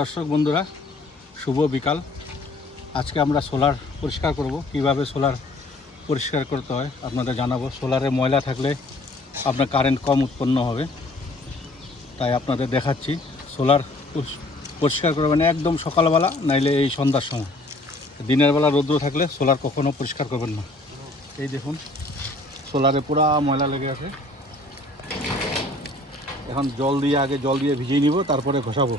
দর্শক বন্ধুরা, শুভ বিকাল। আজকে আমরা সোলার পরিষ্কার করব। কিভাবে সোলার পরিষ্কার করতে হয় আপনাদের জানাবো। সোলারে ময়লা থাকলে আপনার কারেন্ট কম উৎপন্ন হবে, তাই আপনাদের দেখাচ্ছি। সোলার পরিষ্কার করবেন একদম সকালবেলা, নাইলে এই সন্ধ্যার সময়। দিনের বেলা রৌদ্র থাকলে সোলার কখনো পরিষ্কার করবেন না। এই দেখুন, সোলারে পুরা ময়লা লেগে আছে। এখন আগে জল দিয়ে ভিজিয়ে নিব, তারপরে ঘষাবো।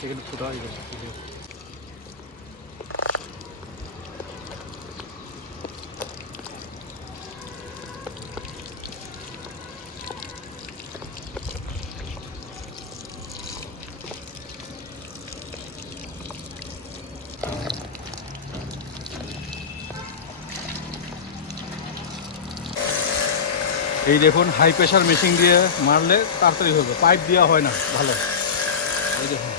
সেখানে ছোটো হয়ে গেছে। এই দেখুন, হাই প্রেশার মেশিন দিয়ে মারলে তাড়াতাড়ি হবে, পাইপ দেওয়া হয় না ভালো। এই দেখুন,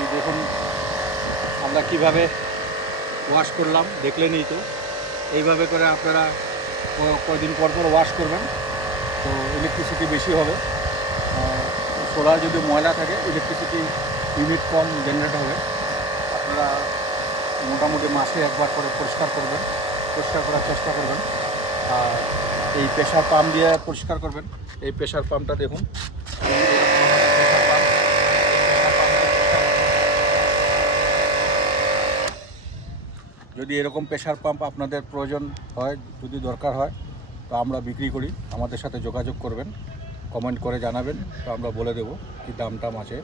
এই দেখুন আমরা কিভাবে ওয়াশ করলাম, দেখলেনই তো। এইভাবে করে আপনারা কয়েকদিন পর পর ওয়াশ করবেন, তো ইলেকট্রিসিটি বেশি হবে। সোলার যদি ময়লা থাকে, ইলেকট্রিসিটি ইউনিট কম জেনারেট হবে। আপনারা মোটামুটি মাসে একবার করে পরিষ্কার করার চেষ্টা করবেন। আর এই প্রেশার পাম্প দিয়ে পরিষ্কার করবেন। এই প্রেশার পাম্পটা দেখুন, যদি এরকম প্রেশার পাম্প আপনাদের প্রয়োজন হয়, যদি দরকার হয়, তো আমরা বিক্রি করি। আমাদের সাথে যোগাযোগ করবেন, কমেন্ট করে জানাবেন, তো আমরা বলে দেবো কি দাম আছে।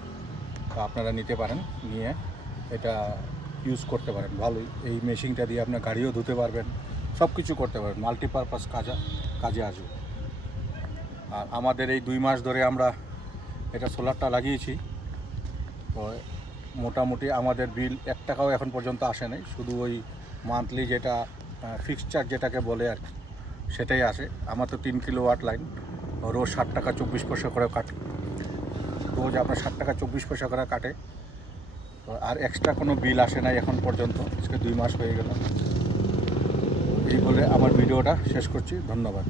তো আপনারা নিতে পারেন, নিয়ে এটা ইউজ করতে পারেন। ভালোই, এই মেশিনটা দিয়ে আপনার গাড়িও ধুতে পারবেন, সব কিছু করতে পারবেন, মাল্টিপারপাস কাজে আসবে। আর আমাদের এই 2 মাস ধরে আমরা এটা সোলারটা লাগিয়েছি, তো মোটামুটি আমাদের বিল 1 টাকাও এখন পর্যন্ত আসে নাই। শুধু ওই মান্থলি যেটা ফিক্সড চার্জ যেটাকে বলে আর কি, সেটাই আসে। আমার তো 3 কিলোওয়াট লাইন, রোজ 60 টাকা 24 পয়সা করে কাটে। রোজ আপনার 60 টাকা 24 পয়সা করে কাটে, আর এক্সট্রা কোনো বিল আসে নাই এখন পর্যন্ত। আজকে 2 মাস হয়ে গেল। এই বলে আমার ভিডিওটা শেষ করছি। ধন্যবাদ।